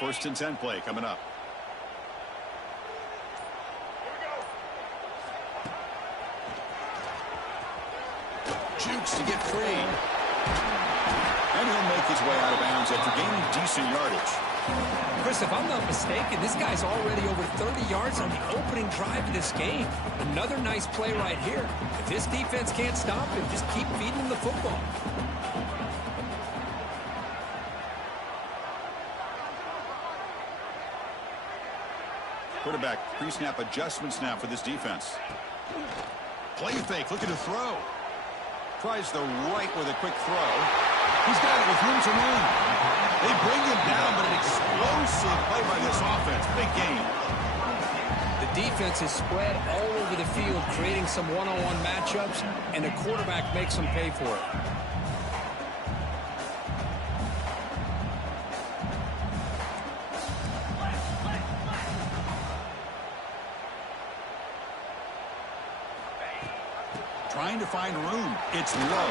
First and 10 play coming up. Jukes to get free. And he'll make his way out of bounds after gaining decent yardage. Chris, if I'm not mistaken, this guy's already over 30 yards on the opening drive of this game. Another nice play right here. If this defense can't stop him, just keep feeding him the football. Quarterback pre-snap adjustments now for this defense. Play fake, looking to throw. Tries the right with a quick throw. He's got it with room to run. They bring him down, but an explosive play by this offense. Big game. The defense is spread all over the field, creating some one-on-one matchups, and the quarterback makes them pay for it. Trying to find room. It's low.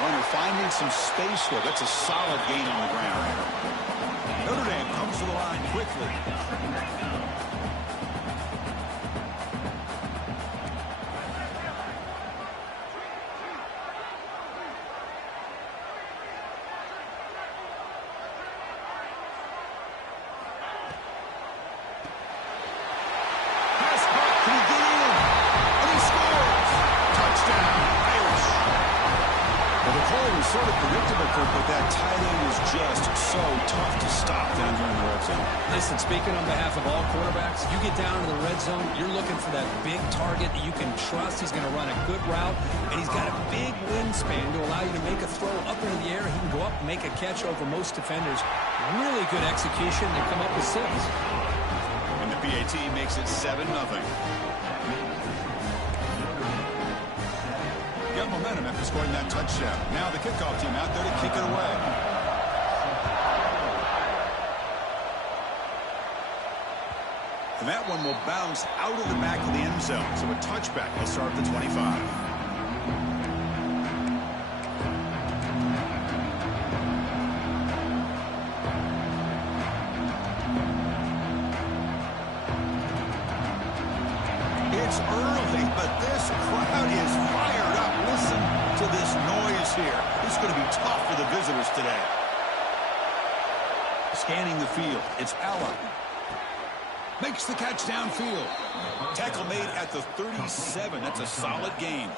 Runner finding some space there. That's a solid gain on the ground. Notre Dame comes to the line quickly. Sort of predictable, but that tight end is just so tough to stop down here in the red zone. Listen, speaking on behalf of all quarterbacks, you get down to the red zone, you're looking for that big target that you can trust. He's going to run a good route, and he's got a big wingspan to allow you to make a throw up into the air. He can go up and make a catch over most defenders. Really good execution. They come up with 6. And the PAT makes it 7-0. Got momentum after scoring that touchdown. Now the kickoff team out there to kick it away. And that one will bounce out of the back of the end zone. So a touchback will start at the 25. Today. Scanning the field. It's Allen. Makes the catch downfield. Tackle made at the 37. That's a solid gain.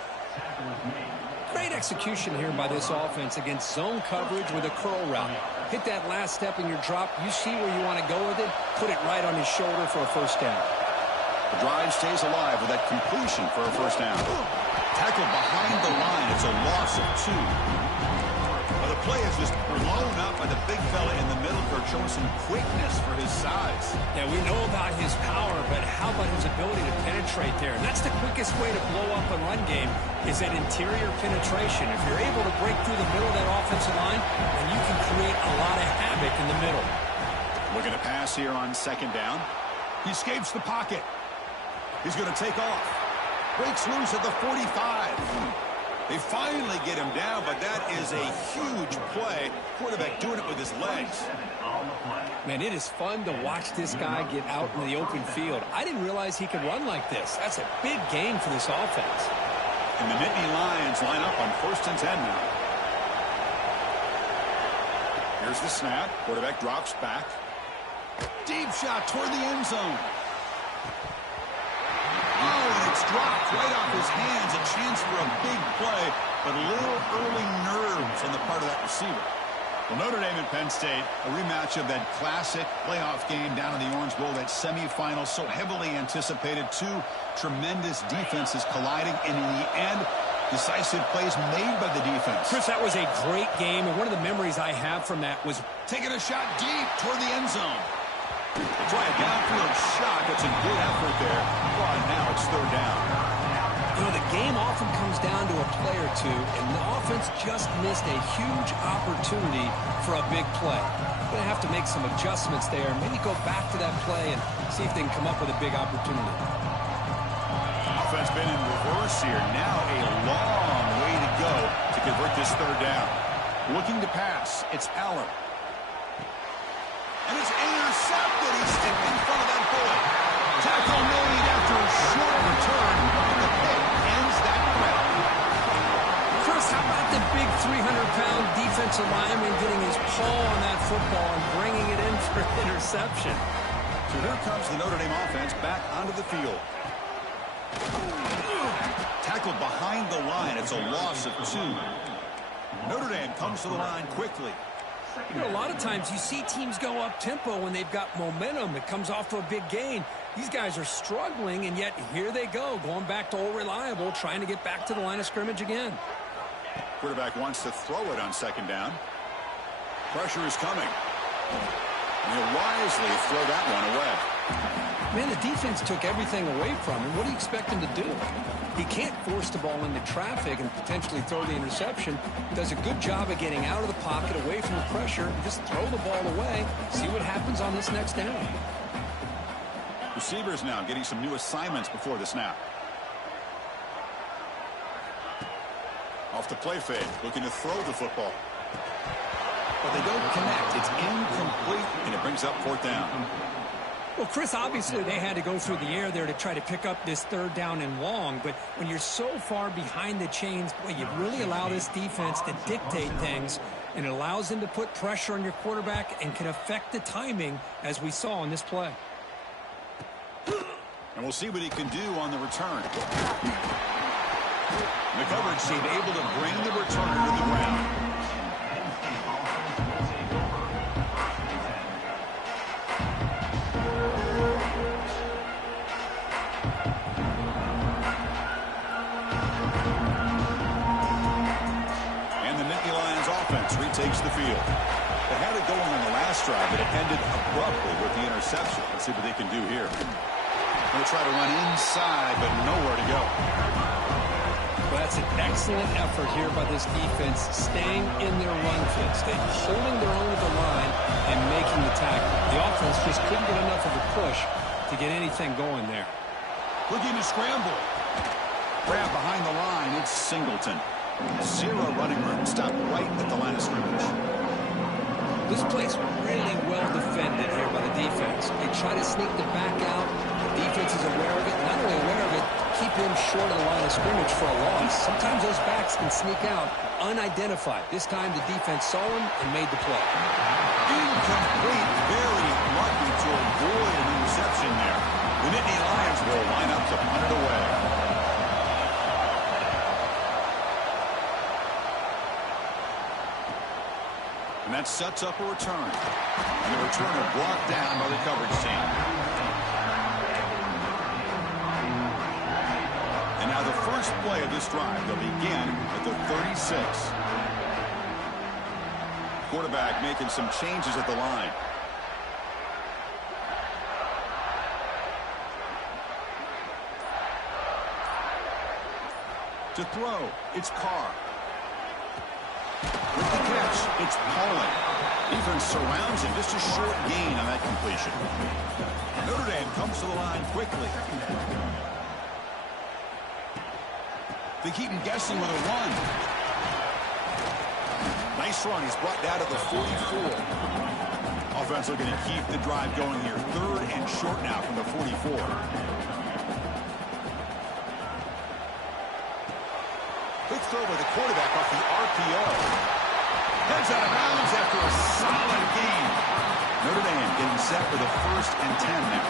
Great execution here by this offense against zone coverage with a curl route. Hit that last step in your drop. You see where you want to go with it. Put it right on his shoulder for a first down. The drive stays alive with that completion for a first down. Tackle behind the line. It's a loss of 2. The play is just blown up by the big fella in the middle for showing some quickness for his size. Yeah, we know about his power, but how about his ability to penetrate there? And that's the quickest way to blow up a run game is that interior penetration. If you're able to break through the middle of that offensive line, then you can create a lot of havoc in the middle. Looking to pass here on second down. He escapes the pocket. He's going to take off. Breaks loose at the 45. They finally get him down, but that is a huge play. Quarterback doing it with his legs. Man, it is fun to watch this guy get out in the open field. I didn't realize he could run like this. That's a big gain for this offense. And the Nittany Lions line up on first and 10 now. Here's the snap. Quarterback drops back. Deep shot toward the end zone. Oh, and it's dropped right off his hands. A chance for a big play, but a little early nerves on the part of that receiver. Well, Notre Dame and Penn State, a rematch of that classic playoff game down in the Orange Bowl, that semifinal, so heavily anticipated. 2 tremendous defenses colliding, and in the end, decisive plays made by the defense. Chris, that was a great game, and one of the memories I have from that was taking a shot deep toward the end zone. They try a downfield shot. That's a good effort there. Well, now it's third down. You know, the game often comes down to a play or two, and the offense just missed a huge opportunity for a big play. Going to have to make some adjustments there. Maybe go back to that play and see if they can come up with a big opportunity. Offense been in reverse here. Now a long way to go to convert this third down. Looking to pass. It's Allen. And it's 300-pound defensive lineman getting his paw on that football and bringing it in for an interception. So here comes the Notre Dame offense back onto the field. Tackled behind the line. It's a loss of 2. Notre Dame comes to the line quickly. You know, a lot of times you see teams go up-tempo when they've got momentum. It comes off for a big gain. These guys are struggling, and yet here they go, going back to old reliable, trying to get back to the line of scrimmage again. Quarterback wants to throw it on 2nd down. Pressure is coming. And he'll wisely throw that one away. Man, the defense took everything away from him. What do you expect him to do? He can't force the ball into traffic and potentially throw the interception. He does a good job of getting out of the pocket, away from the pressure. Just throw the ball away. See what happens on this next down. Receivers now getting some new assignments before the snap. Off the play fake, looking to throw the football. But they don't connect. It's incomplete, and it brings up 4th down. Well, Chris, obviously they had to go through the air there to try to pick up this 3rd down and long, but when you're so far behind the chains, boy, you really allow this defense to dictate things, and it allows them to put pressure on your quarterback and can affect the timing, as we saw on this play. And we'll see what he can do on the return. The coverage team able to bring the returner to the ground. Takes the field. They had it going on the last drive, but it ended abruptly with the interception. Let's see what they can do here. They'll try to run inside, but nowhere to go. Well, that's an excellent effort here by this defense, staying in their run fit, staying holding their own at the line and making the tackle. The offense just couldn't get enough of a push to get anything going there. Looking to scramble. Grab behind the line. It's Singleton. 0 running room. Stopped right at the line of scrimmage. This play's really well defended here by the defense. They try to sneak the back out. The defense is aware of it. Not only aware of it, keep him short of the line of scrimmage for a loss. Sometimes those backs can sneak out unidentified. This time the defense saw him and made the play. Incomplete. Very lucky to avoid an interception there. The Nittany Lions will line up to punt it away. And that sets up a return. And the returner brought down by the coverage team. And now the first play of this drive, they'll begin at the 36. Quarterback making some changes at the line. To throw, it's Carr. With the catch, it's Pauling. Defense surrounds him. Just a short gain on that completion. Notre Dame comes to the line quickly. They keep him guessing with a run. Nice run. He's brought down to the 44. Offense looking to keep the drive going here. 3rd and short now from the 44. Quick throw by the quarterback off the RPO. Heads out of bounds after a solid gain. Notre Dame getting set for the 1st and 10 now.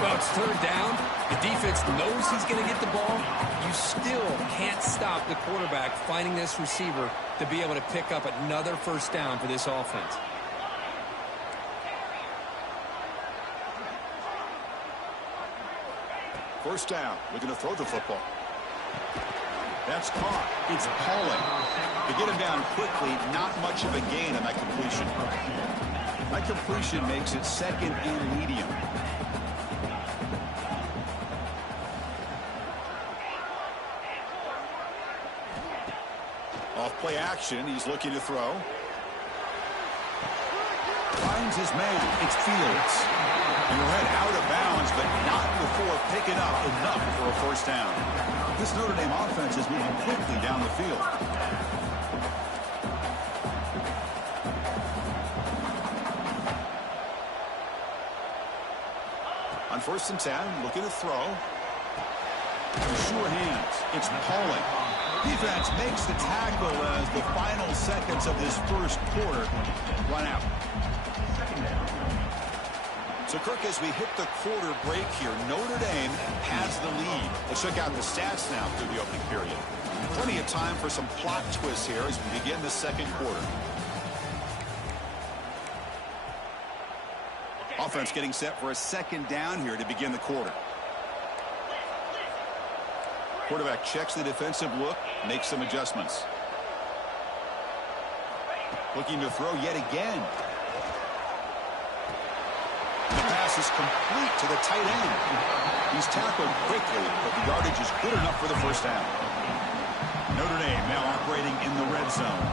Well, it's 3rd down. The defense knows he's going to get the ball. You still can't stop the quarterback finding this receiver to be able to pick up another 1st down for this offense. First down, looking to throw the football. That's caught. It's Pauling. To get him down quickly, not much of a gain on that completion. That completion makes it 2nd and medium. Off play action, he's looking to throw. Finds his man. It's Fields. And he'll head out of bounds, but not before picking up enough for a 1st down. This Notre Dame offense is moving quickly down the field. On 1st and 10, looking to throw. Sure hands. It's Pauling. Defense makes the tackle as the final seconds of this first quarter run out. So, Kirk, as we hit the quarter break here, Notre Dame has the lead. Let's check out the stats now through the opening period. Plenty of time for some plot twists here as we begin the second quarter. Offense getting set for a second down here to begin the quarter. Quarterback checks the defensive look, makes some adjustments. Looking to throw yet again. The pass is complete to the tight end. He's tackled quickly, but the yardage is good enough for the first down. Notre Dame now operating in the red zone.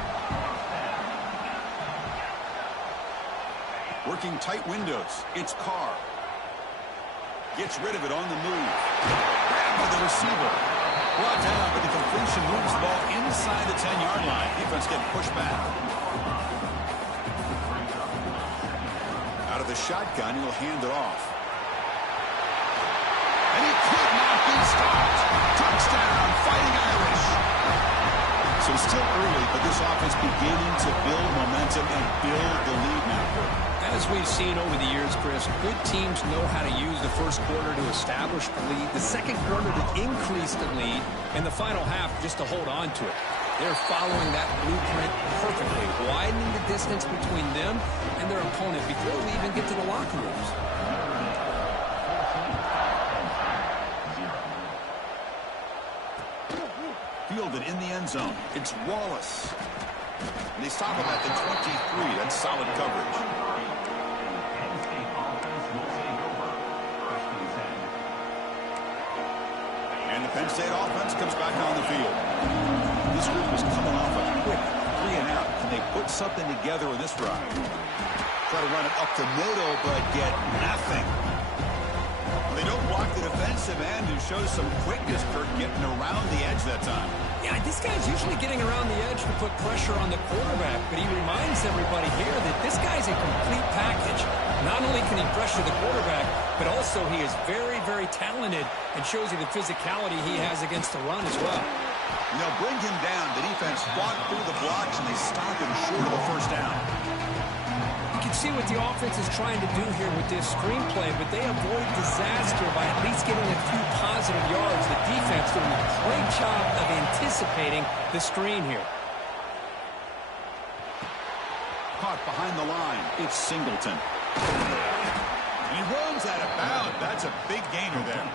Working tight windows. It's Carr. Gets rid of it on the move. Grab by the receiver. Brought down, but the completion moves the ball inside the 10-yard line. Defense getting pushed back. Out of the shotgun, he'll hand it off. And he could not be stopped. Touchdown, Fighting Irish. So it's still early, but this offense beginning to build momentum and build the lead now. As we've seen over the years, Chris, good teams know how to use the first quarter to establish the lead, the second quarter to increase the lead, and the final half just to hold on to it. They're following that blueprint perfectly, widening the distance between them and their opponent before we even get to the locker rooms. Fielded in the end zone. It's Wallace. And they stop him at the 23. That's solid coverage. And the Penn State offense comes back on the field. This group is coming off a quick 3-and-out. Can they put something together with this drive? Try to run it up the middle, but get nothing. They don't block the defensive end, who shows some quickness, Kirk, getting around the edge that time. Yeah, this guy's usually getting around the edge to put pressure on the quarterback, but he reminds everybody here that this guy's a complete package. Not only can he pressure the quarterback, but also he is very, very talented and shows you the physicality he has against the run as well. And they'll bring him down. The defense fought through the blocks, and they stop him short of the first down. You can see what the offense is trying to do here with this screenplay, but they avoid disaster by at least getting a few positive yards. The defense doing a great job of anticipating the screen here. Caught behind the line. It's Singleton. And he runs out of bounds. That's a big gainer there.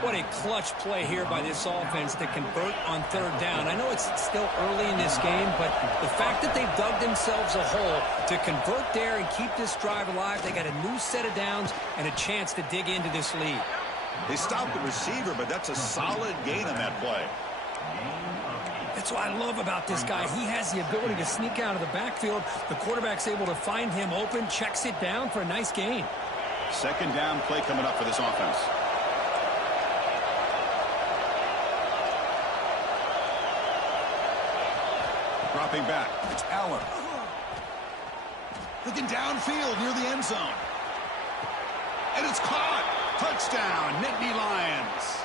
What a clutch play here by this offense to convert on third down. I know it's still early in this game, but the fact that they've dug themselves a hole to convert there and keep this drive alive, they got a new set of downs and a chance to dig into this lead. They stopped the receiver, but that's a solid gain on that play. That's what I love about this guy. He has the ability to sneak out of the backfield. The quarterback's able to find him open, checks it down for a nice gain. Second down play coming up for this offense. Dropping back. It's Allen. Looking downfield near the end zone. And it's caught. Touchdown, Nittany Lions.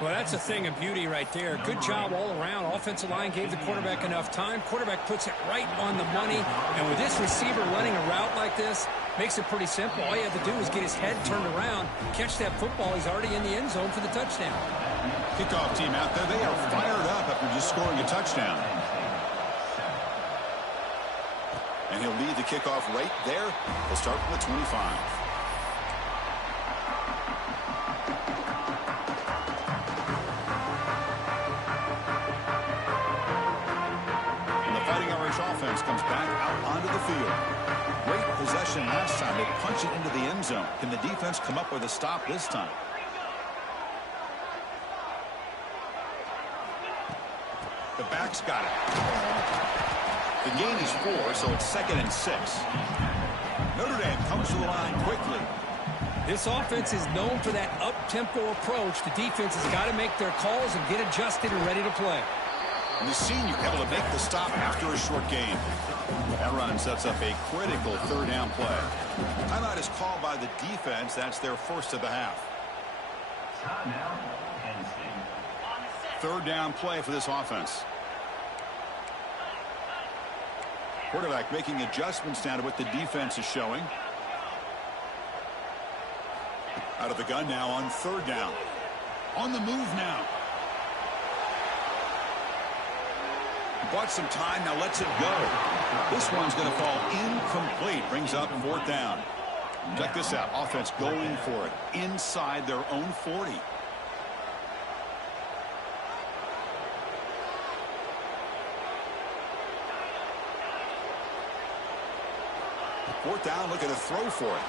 Well, that's a thing of beauty right there. Good job all around. Offensive line gave the quarterback enough time. Quarterback puts it right on the money. And with this receiver running a route like this, makes it pretty simple. All you have to do is get his head turned around, catch that football. He's already in the end zone for the touchdown. Kickoff team out there. They are fired up after just scoring a touchdown. And he'll lead the kickoff right there. He'll start from the 25. And the Fighting Irish offense comes back out onto the field. Great possession last time. They punch it into the end zone. Can the defense come up with a stop this time? The back's got it. The gain is 4, so it's 2nd and 6. Notre Dame comes to the line quickly. This offense is known for that up-tempo approach. The defense has got to make their calls and get adjusted and ready to play. And the senior able to make the stop after a short gain. That run sets up a critical third down play. Timeout is called by the defense. That's their first of the half. Third down play for this offense. Quarterback making adjustments now to what the defense is showing. Out of the gun now on third down. On the move now. Bought some time, now lets it go. This one's going to fall incomplete. Brings up fourth down. Check this out. Offense going for it inside their own 40. Fourth down, look at a throw for it.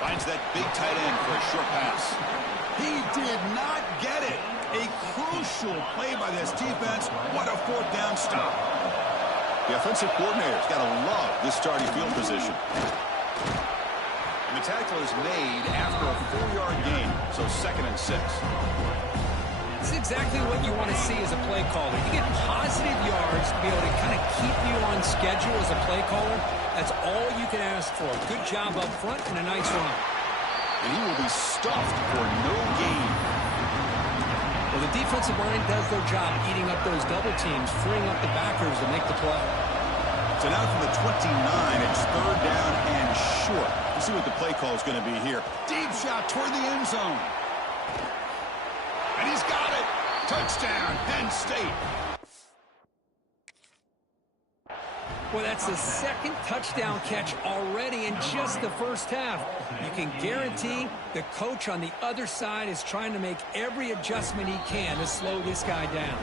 Finds that big tight end for a short pass. He did not get it. A crucial play by this defense. What a fourth down stop. The offensive coordinator's got to love this starting field position. And the tackle is made after a 4-yard gain, so 2nd and 6. This is exactly what you want to see as a play caller. You get positive yards to be able to kind of keep you on schedule as a play caller. That's all you can ask for. Good job up front and a nice run. And he will be stuffed for no gain. Well, the defensive line does their job eating up those double teams, freeing up the backers to make the play. So now from the 29, it's third down and short. Let's see what the play call is going to be here. Deep shot toward the end zone. And he's got it. Touchdown, Penn State. Well, that's the second touchdown catch already in just the first half. You can guarantee the coach on the other side is trying to make every adjustment he can to slow this guy down.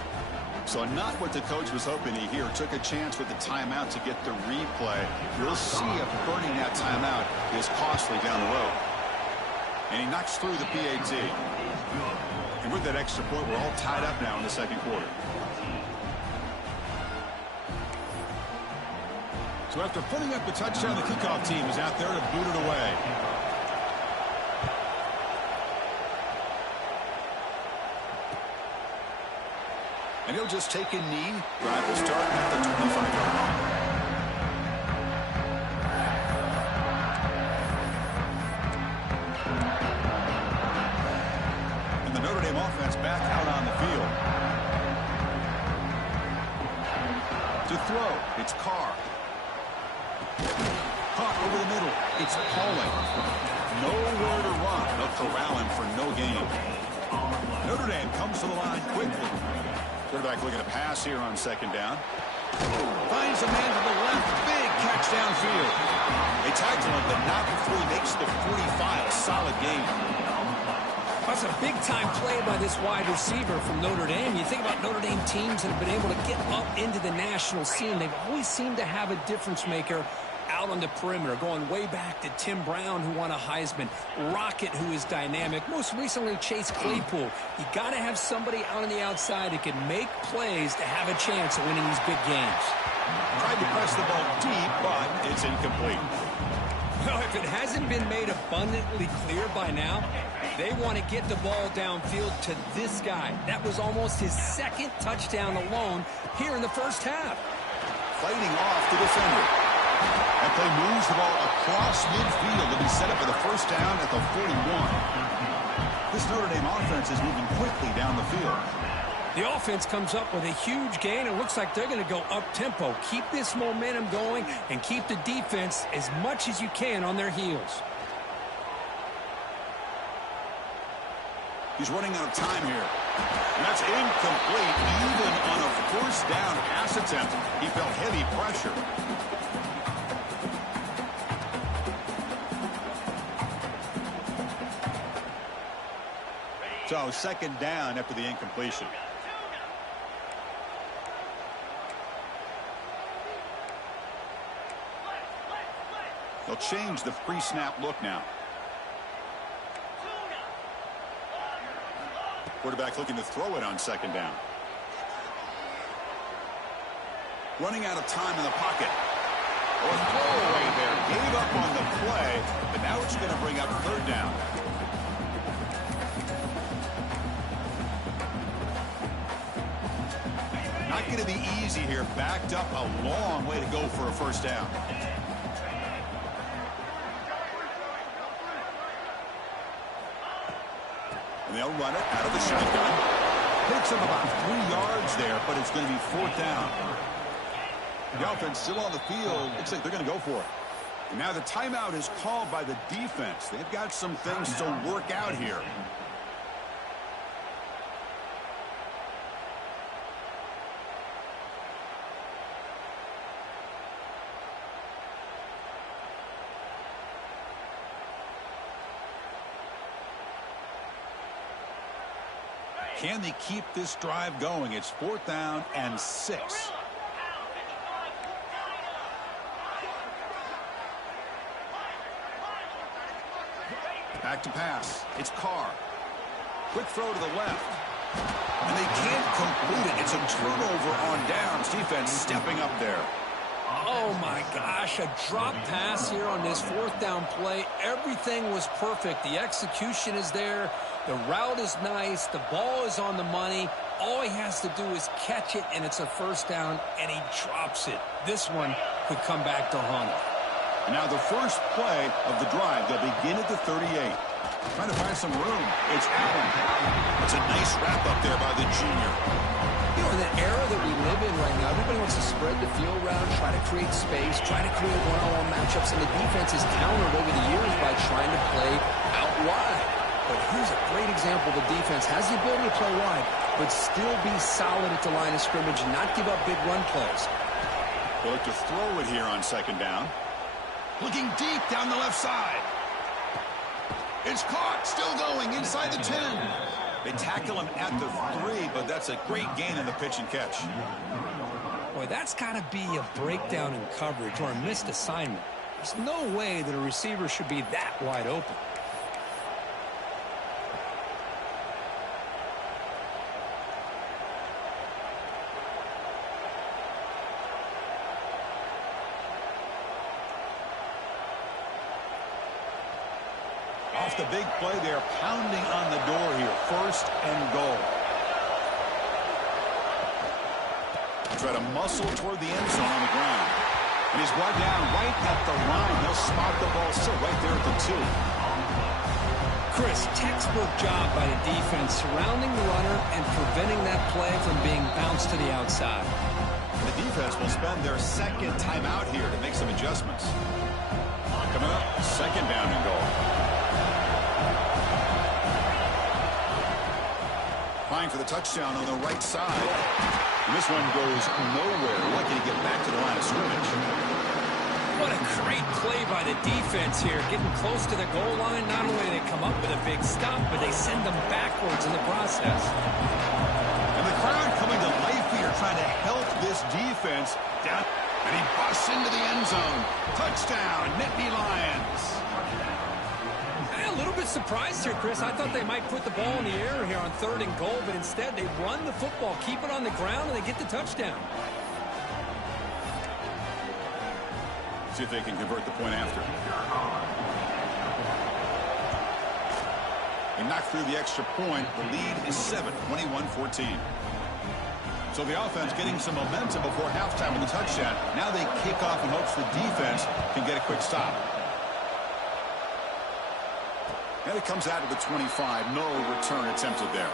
So not what the coach was hoping to hear. Took a chance with the timeout to get the replay. We'll see if burning that timeout is costly down the road. And he knocks through the PAT. And with that extra point, we're all tied up now in the second quarter. So after putting up the touchdown, the kickoff team is out there to boot it away. And he'll just take a knee. Drive will start at the 25-yard line. And the Notre Dame offense back out on the field. To throw, it's Carr. Caught over the middle. It's Pauling. Nowhere to run. They'll corral him for no gain. Notre Dame comes to the line quickly. Quarterback looking to pass here on second down. Finds a man to the left. Big catch downfield. They tackle him, but not before he makes the 45. A solid gain. That's a big-time play by this wide receiver from Notre Dame. You think about Notre Dame teams that have been able to get up into the national scene. They've always seemed to have a difference maker out on the perimeter, going way back to Tim Brown, who won a Heisman, Rocket, who is dynamic, most recently Chase Claypool. You got to have somebody out on the outside that can make plays to have a chance of winning these big games. Tried to press the ball deep, but it's incomplete. Well, if it hasn't been made abundantly clear by now, they want to get the ball downfield to this guy. That was almost his second touchdown alone here in the first half. Fighting off the defender. That play moves the ball across midfield to be set up for the first down at the 41. This Notre Dame offense is moving quickly down the field. The offense comes up with a huge gain. It looks like they're going to go up-tempo. Keep this momentum going and keep the defense as much as you can on their heels. He's running out of time here. And that's incomplete. Even on a first down pass attempt, he felt heavy pressure. So second down after the incompletion. They'll change the pre-snap look now. Quarterback looking to throw it on second down. Running out of time in the pocket. Oh, a throwaway there. Gave up on the play, but now it's going to bring up third down. Not going to be easy here. Backed up a long way to go for a first down. And they'll run it out of the shotgun. Picks up about 3 yards there, but it's going to be 4th down. The offense still on the field. Looks like they're going to go for it. And now the timeout is called by the defense. They've got some things to work out here. Can they keep this drive going? It's 4th down and 6. Back to pass. It's Carr. Quick throw to the left. And they can't complete it. It's a turnover on downs. Defense stepping up there. Oh, my gosh, a drop pass here on this 4th down play. Everything was perfect. The execution is there. The route is nice. The ball is on the money. All he has to do is catch it, and it's a 1st down, and he drops it. This one could come back to haunt him. Now the first play of the drive, they'll begin at the 38. Trying to find some room. It's Allen. It's a nice wrap up there by the junior. You know, in the era that we live in right now, everybody wants to spread the field around, try to create space, try to create one-on-one matchups, and the defense is countered over the years by trying to play out wide. But here's a great example. The defense has the ability to play wide, but still be solid at the line of scrimmage and not give up big run plays. They'll look to throw it here on 2nd down. Looking deep down the left side. It's caught. Still going inside the 10. They tackle him at the 3, but that's a great gain in the pitch and catch. Boy, that's got to be a breakdown in coverage or a missed assignment. There's no way that a receiver should be that wide open. Off the big play there, pounding on the door here. 1st and goal. Try to muscle toward the end zone on the ground. And he's brought down right at the line. They'll spot the ball still right there at the 2. Chris, textbook job by the defense surrounding the runner and preventing that play from being bounced to the outside. The defense will spend their 2nd timeout here to make some adjustments. Coming up, 2nd down and goal. Trying for the touchdown on the right side. And this one goes nowhere. Lucky to get back to the line of scrimmage. What a great play by the defense here. Getting close to the goal line. Not only do they come up with a big stop, but they send them backwards in the process. And the crowd coming to life here, trying to help this defense down. And he busts into the end zone. Touchdown, Nittany Lions. A little bit surprised here, Chris. I thought they might put the ball in the air here on 3rd and goal, but instead they run the football, keep it on the ground, and they get the touchdown. See if they can convert the point after. They knock through the extra point. The lead is 7, 21-14. So the offense getting some momentum before halftime with the touchdown. Now they kick off in hopes the defense can get a quick stop. And it comes out of the 25. No return attempted there.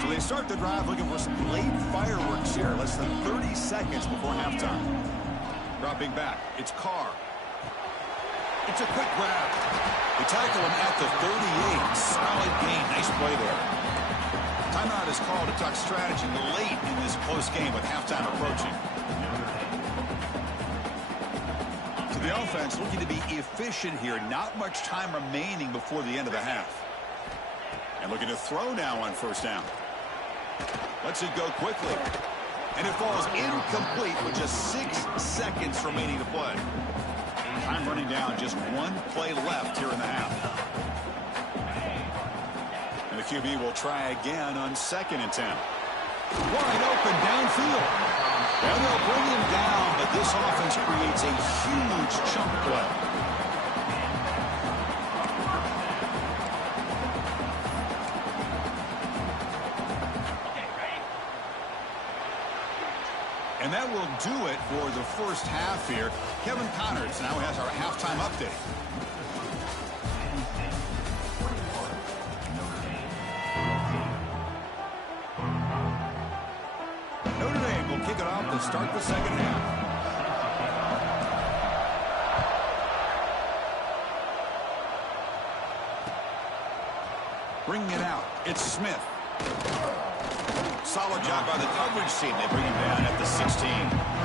So they start the drive looking for some late fireworks here. Less than 30 seconds before halftime. Dropping back. It's Carr. It's a quick grab. They tackle him at the 38. Solid gain. Nice play there. Timeout is called to talk strategy late in this close game with halftime approaching. So the offense looking to be efficient here. Not much time remaining before the end of the half. And looking to throw now on 1st down. Lets it go quickly. And it falls incomplete with just 6 seconds remaining to play. Time running down, just 1 play left here in the half. And the QB will try again on 2nd and 10. Wide open downfield. And they'll bring him down, but this offense creates a huge chunk play. And that will do it for the first half here. Kevin Connors now has our halftime update. Notre Dame will kick it off to start the second half. Bringing it out, it's Smith. Solid job by the coverage team. They bring him down at the 16.